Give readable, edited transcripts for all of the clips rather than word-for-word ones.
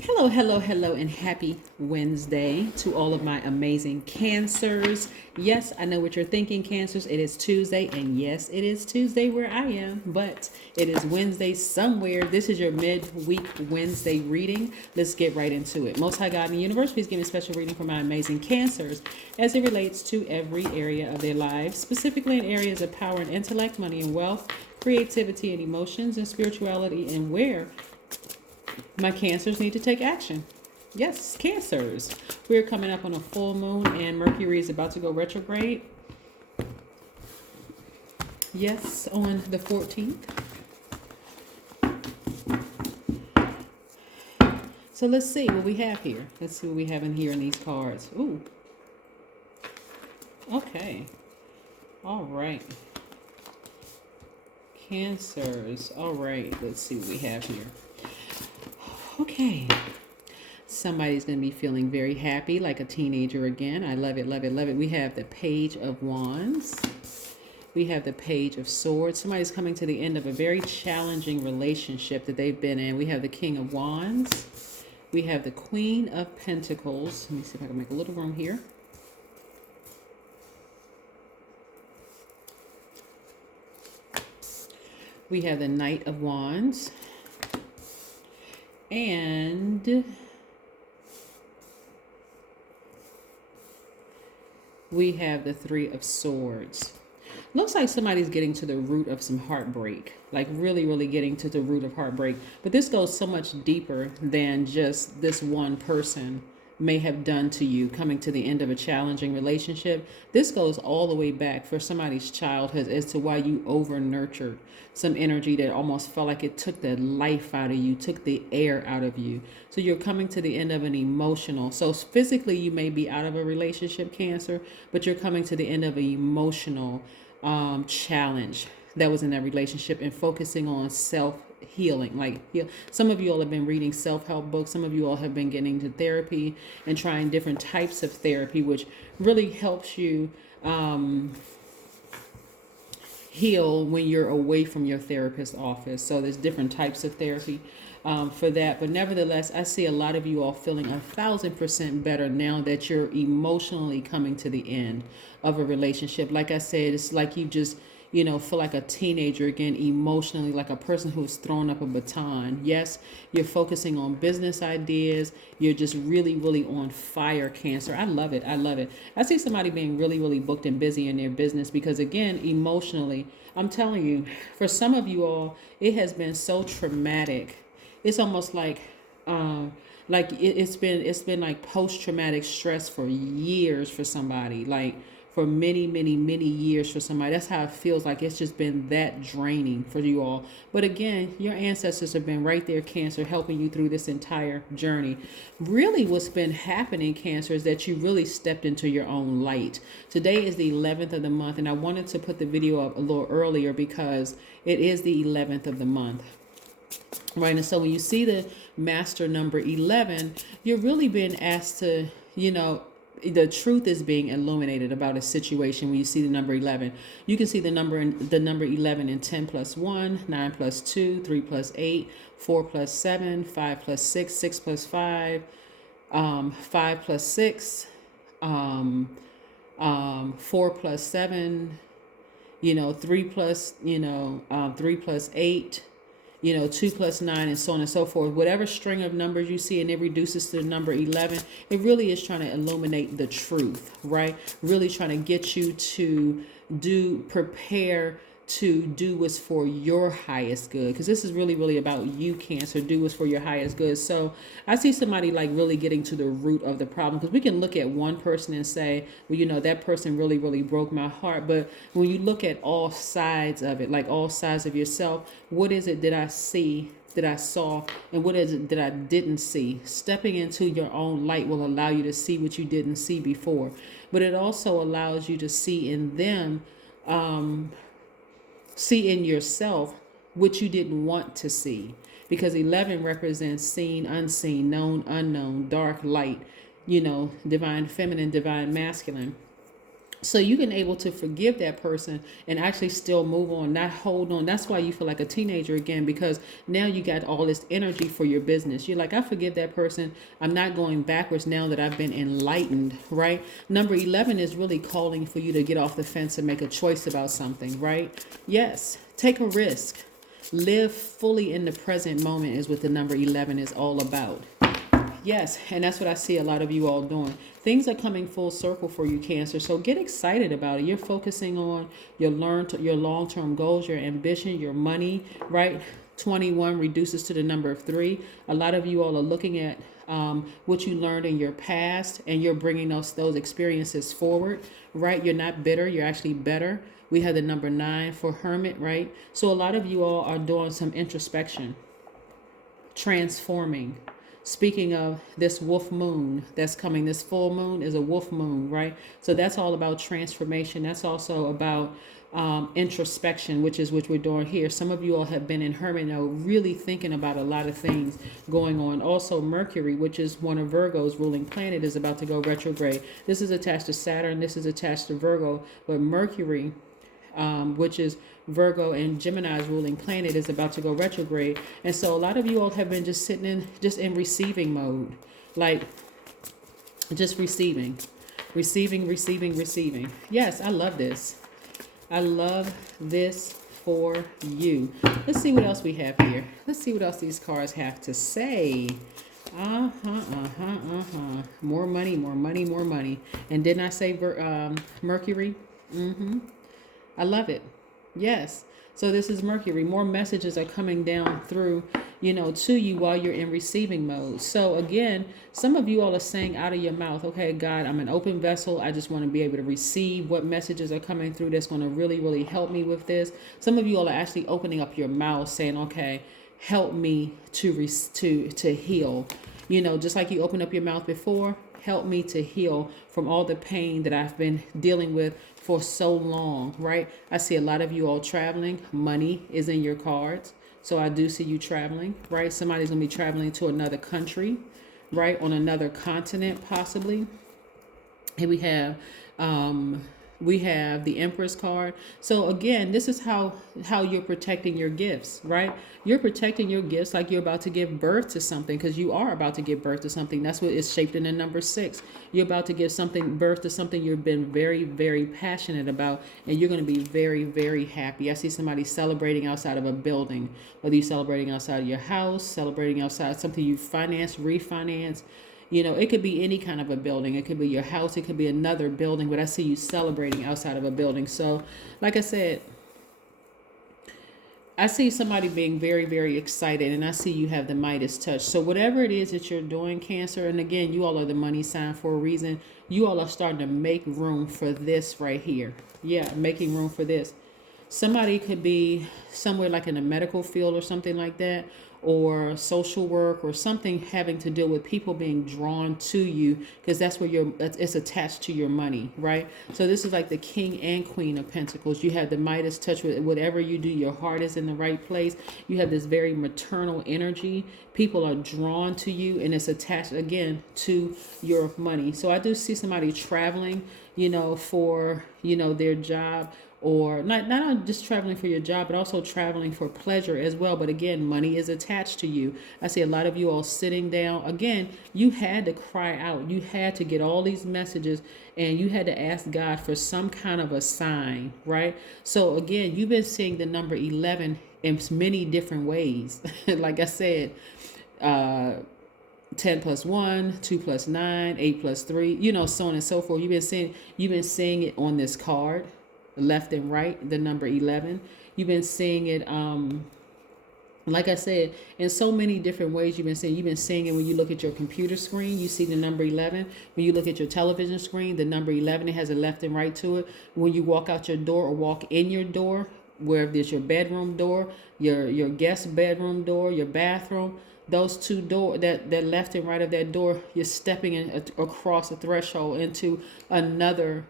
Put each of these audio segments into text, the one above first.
Hello, hello, hello, and happy Wednesday to all of my amazing Cancers. Yes, I know what you're thinking, Cancers. It is Tuesday, and yes, it is Tuesday where I am, but it is Wednesday somewhere. This is your midweek Wednesday reading. Let's get right into it. Most High God in the universe, please give me a special reading for my amazing Cancers as it relates to every area of their lives, specifically in areas of power and intellect, money and wealth, creativity and emotions, and spirituality, and where my Cancers need to take action. Yes, Cancers. We're coming up on a full moon and Mercury is about to go retrograde. Yes, on the 14th. So let's see what we have here. Let's see what we have in here in these cards. Ooh. Okay. All right. Cancers. All right. Let's see what we have here. Okay. Somebody's going to be feeling very happy, like a teenager again. I love it, love it, love it. We have the Page of Wands. We have the Page of Swords. Somebody's coming to the end of a very challenging relationship that they've been in. We have the King of Wands. We have the Queen of Pentacles. Let me see if I can make a little room here. We have the Knight of Wands. And we have the Three of Swords. Looks like somebody's getting to the root of some heartbreak, like really, really getting to the root of heartbreak. But this goes so much deeper than just this one person may have done to you coming to the end of a challenging relationship. This goes all the way back for somebody's childhood as to why you over nurtured some energy that almost felt like it took the life out of you, took the air out of you. So you're coming to the end of an emotional. So physically you may be out of a relationship, Cancer, but you're coming to the end of an emotional challenge that was in that relationship and focusing on self-healing. Some of you all have been reading self-help books. Some of you all have been getting into therapy and trying different types of therapy, which really helps you heal when you're away from your therapist's office. So there's different types of therapy for that. But nevertheless, I see a lot of you all feeling 1,000% better now that you're emotionally coming to the end of a relationship. Like I said, it's like you just, feel like a teenager again, emotionally, like a person who's thrown up a baton. Yes, you're focusing on business ideas. You're just really, really on fire, Cancer. I love it. I love it. I see somebody being really, really booked and busy in their business because, again, emotionally, I'm telling you, for some of you all, it has been so traumatic. It's almost like, it's been like post-traumatic stress for years for somebody, like for many, many, many years for somebody. That's how it feels like. It's just been that draining for you all. But again, your ancestors have been right there, Cancer, helping you through this entire journey. Really what's been happening, Cancer, is that you really stepped into your own light. Today is the 11th of the month, and I wanted to put the video up a little earlier because it is the 11th of the month. Right, and so when you see the master number 11, you're really being asked to, the truth is being illuminated about a situation. When you see the number 11, you can see the number 11 in 10 plus 1, 9 plus 2, 3 plus 8, 4 plus 7, 5 plus 6, 6 plus 5, 5 plus 6, 4 plus 7, 3 plus, 3 plus 8, 2 plus 9, and so on and so forth. Whatever string of numbers you see and it reduces to the number 11, it really is trying to illuminate the truth, right? Really trying to get you to prepare to do what's for your highest good, because this is really, really about you, Cancer. Do what's for your highest good. So I see somebody like really getting to the root of the problem, because we can look at one person and say, well, that person really, really broke my heart. But when you look at all sides of it, like all sides of yourself, what is it that I see, that I saw, and what is it that I didn't see? Stepping into your own light will allow you to see what you didn't see before, but it also allows you to see in them, see in yourself what you didn't want to see, because 11 represents seen, unseen, known, unknown, dark, light, divine feminine, divine masculine. So you can able to forgive that person and actually still move on, not hold on. That's why you feel like a teenager again, because now you got all this energy for your business. You're like, I forgive that person. I'm not going backwards now that I've been enlightened, right? Number 11 is really calling for you to get off the fence and make a choice about something, right? Yes, take a risk. Live fully in the present moment is what the number 11 is all about. Yes, and that's what I see a lot of you all doing. Things are coming full circle for you, Cancer. So get excited about it. You're focusing on your long-term goals, your ambition, your money, right? 21 reduces to the number of 3. A lot of you all are looking at what you learned in your past, and you're bringing those experiences forward, right? You're not bitter. You're actually better. We have the number 9 for Hermit, right? So a lot of you all are doing some introspection, transforming. Speaking of this wolf moon that's coming, this full moon is a wolf moon, right? So that's all about transformation. That's also about introspection, which is what we're doing here. Some of you all have been in hermit mode, really thinking about a lot of things going on. Also, Mercury, which is one of Virgo's ruling planet, is about to go retrograde. This is attached to Saturn. This is attached to Virgo. But Mercury, which is Virgo and Gemini's ruling planet, is about to go retrograde. And so a lot of you all have been just sitting in receiving mode, like just receiving. Yes, I love this. I love this for you. Let's see what else we have here. Let's see what else these cards have to say. More money, more money, more money. And didn't I say Mercury? I love it. Yes. So this is Mercury. More messages are coming down through, to you while you're in receiving mode. So again, some of you all are saying out of your mouth, okay, God, I'm an open vessel. I just want to be able to receive what messages are coming through that's going to really, really help me with this. Some of you all are actually opening up your mouth saying, okay, help me to heal. Just like you opened up your mouth before, help me to heal from all the pain that I've been dealing with for so long, right? I see a lot of you all traveling. Money is in your cards. So I do see you traveling, right? Somebody's going to be traveling to another country, right? On another continent, possibly. And we have the Empress card. So again, this is how you're protecting your gifts, right? You're protecting your gifts like you're about to give birth to something, because you are about to give birth to something. That's what is shaped in the number 6. You're about to give birth to something you've been very, very passionate about, and you're going to be very, very happy. I see somebody celebrating outside of a building, whether you're celebrating outside of your house, celebrating outside something you refinance. It could be any kind of a building. It could be your house. It could be another building. But I see you celebrating outside of a building. So, like I said, I see somebody being very, very excited. And I see you have the Midas touch. So whatever it is that you're doing, Cancer, and again, you all are the money sign for a reason. You all are starting to make room for this right here. Yeah, making room for this. Somebody could be somewhere like in a medical field or something like that, or social work, or something having to deal with people being drawn to you, because that's where it's attached to your money, right? So this is like the King and Queen of Pentacles. You have the Midas touch. With whatever you do, your heart is in the right place. You have this very maternal energy. People are drawn to you, and it's attached again to your money. So I do see somebody traveling, for their job, or not just traveling for your job, but also traveling for pleasure as well. But again, money is attached to you. I see a lot of you all sitting down. Again, you had to cry out. You had to get all these messages, and you had to ask God for some kind of a sign, right? So again, you've been seeing the number 11 in many different ways. Like I said, 10 plus 1, 2 plus 9, 8 plus 3, so on and so forth. You've been seeing it on this card, left and right, the number 11. You've been seeing it, like I said, in so many different ways. You've been seeing it when you look at your computer screen. You see the number 11. When you look at your television screen, the number 11, it has a left and right to it. When you walk out your door or walk in your door, where there's your bedroom door, your guest bedroom door, your bathroom, those two doors, that left and right of that door, you're stepping in across a threshold into another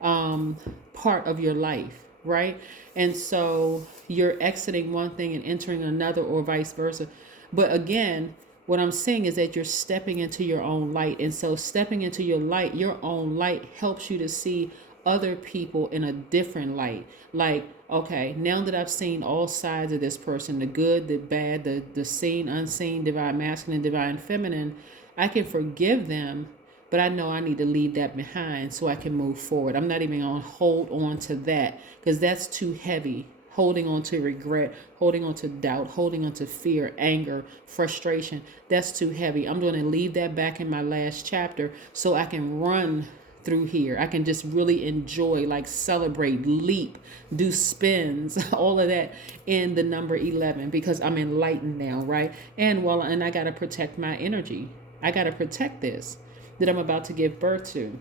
part of your life, right? And so you're exiting one thing and entering another, or vice versa. But again, what I'm saying is that you're stepping into your own light. And so stepping into your own light helps you to see other people in a different light. Like, okay, now that I've seen all sides of this person, the good, the bad, the seen, unseen, divine masculine, divine feminine, I can forgive them, but I know I need to leave that behind so I can move forward. I'm not even going to hold on to that because that's too heavy. Holding on to regret, holding on to doubt, holding on to fear, anger, frustration, that's too heavy. I'm going to leave that back in my last chapter so I can run through here. I can just really enjoy, like celebrate, leap, do spins, all of that in the number 11 because I'm enlightened now, right? And I got to protect my energy. I got to protect this that I'm about to give birth to.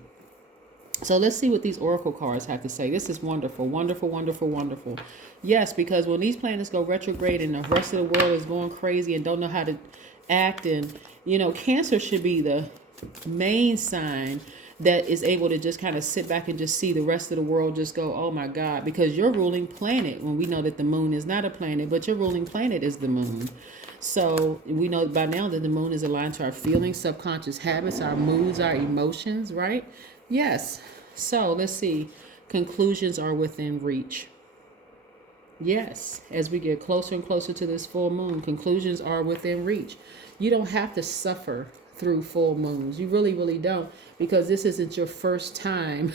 So let's see what these oracle cards have to say. This is wonderful, wonderful, wonderful, wonderful. Yes, because when these planets go retrograde and the rest of the world is going crazy and don't know how to act, and Cancer should be the main sign that is able to just kind of sit back and just see the rest of the world just go, oh my God, because your ruling planet, when we know that the moon is not a planet, but your ruling planet is the moon. So we know by now that the moon is aligned to our feelings, subconscious habits, our moods, our emotions, right? Yes. So let's see. Conclusions are within reach. Yes. As we get closer and closer to this full moon, conclusions are within reach. You don't have to suffer through full moons. You really, really don't, because this isn't your first time.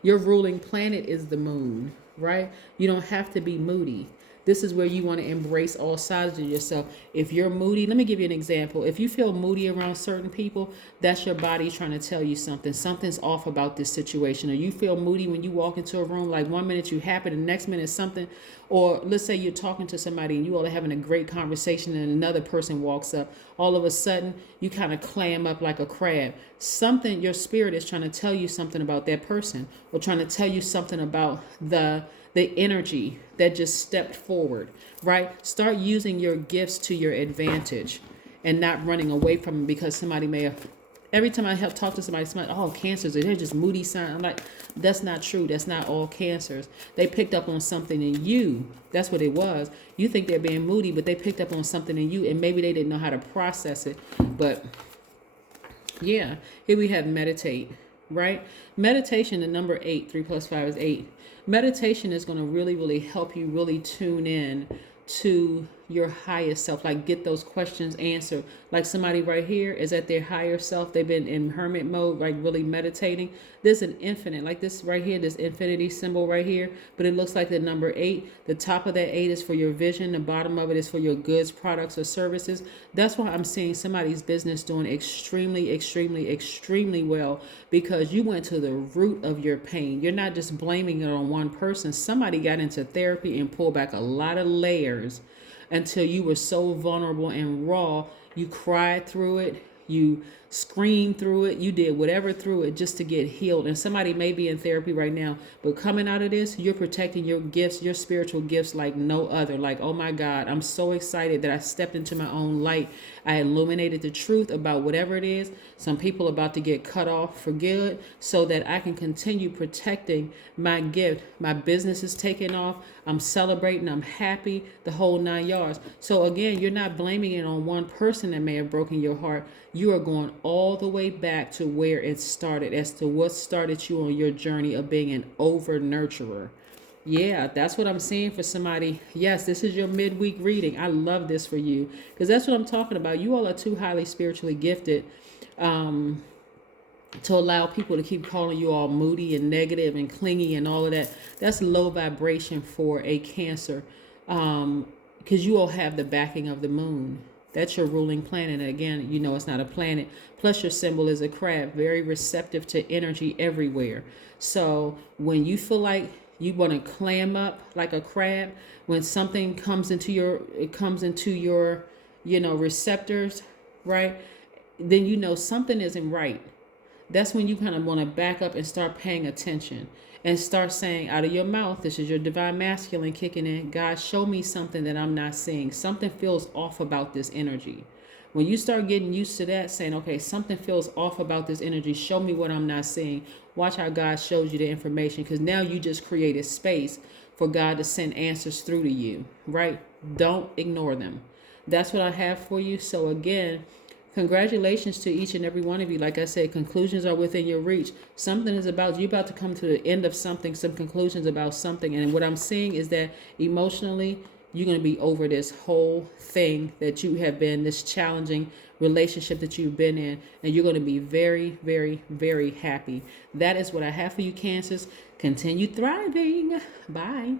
Your ruling planet is the moon, right? You don't have to be moody. This is where you want to embrace all sides of yourself. If you're moody, let me give you an example. If you feel moody around certain people, that's your body trying to tell you something. Something's off about this situation. Or you feel moody when you walk into a room, like one minute you're happy, the next minute something. Or let's say you're talking to somebody and you all are having a great conversation and another person walks up. All of a sudden, you kind of clam up like a crab. Something, your spirit is trying to tell you something about that person, or trying to tell you something about the energy that just stepped forward, right? Start using your gifts to your advantage and not running away from them because somebody may have, every time I help talk to somebody, oh, cancers, they're just moody sign. I'm like, that's not true. That's not all cancers. They picked up on something in you. That's what it was. You think they're being moody, but they picked up on something in you and maybe they didn't know how to process it. But yeah, here we have meditate, right? Meditation, the number 8, 3 + 5 is 8. Meditation is going to really, really help you really tune in to your higher self, like get those questions answered. Like somebody right here is at their higher self. They've been in hermit mode, like really meditating. There's an infinite, like this right here, this infinity symbol right here, but it looks like the number 8. The top of that 8 is for your vision. The bottom of it is for your goods, products, or services. That's why I'm seeing somebody's business doing extremely, extremely, extremely well, because you went to the root of your pain. You're not just blaming it on one person. Somebody got into therapy and pulled back a lot of layers until you were so vulnerable and raw. You cried through it. You screamed through it. You did whatever through it just to get healed. And somebody may be in therapy right now, but coming out of this, you're protecting your gifts, your spiritual gifts like no other. Like, oh my God, I'm so excited that I stepped into my own light. I illuminated the truth about whatever it is. Some people are about to get cut off for good so that I can continue protecting my gift. My business is taking off. I'm celebrating. I'm happy, the whole 9 yards. So again, you're not blaming it on one person that may have broken your heart. You are going all the way back to where it started, as to what started you on your journey of being an over nurturer. Yeah, that's what I'm seeing for somebody. Yes, this is your midweek reading. I love this for you because that's what I'm talking about. You all are too highly spiritually gifted to allow people to keep calling you all moody and negative and clingy and all of that. That's low vibration for a Cancer, because you all have the backing of the moon. That's your ruling planet. And again, it's not a planet. Plus your symbol is a crab, very receptive to energy everywhere. So when you feel like you want to clam up like a crab, when something comes into your receptors, right? Then something isn't right. That's when you kind of want to back up and start paying attention and start saying out of your mouth, this is your divine masculine kicking in, God, show me something that I'm not seeing. Something feels off about this energy. When you start getting used to that, saying, okay, something feels off about this energy, show me what I'm not seeing. Watch how God shows you the information, because now you just created space for God to send answers through to you, right? Don't ignore them. That's what I have for you. So again, Congratulations to each and every one of you. Like I said, conclusions are within your reach. Something is you're about to come to the end of something, some conclusions about something. And what I'm seeing is that emotionally, you're going to be over this whole thing that you have been, this challenging relationship that you've been in. And you're going to be very, very, very happy. That is what I have for you, Cancers. Continue thriving. Bye.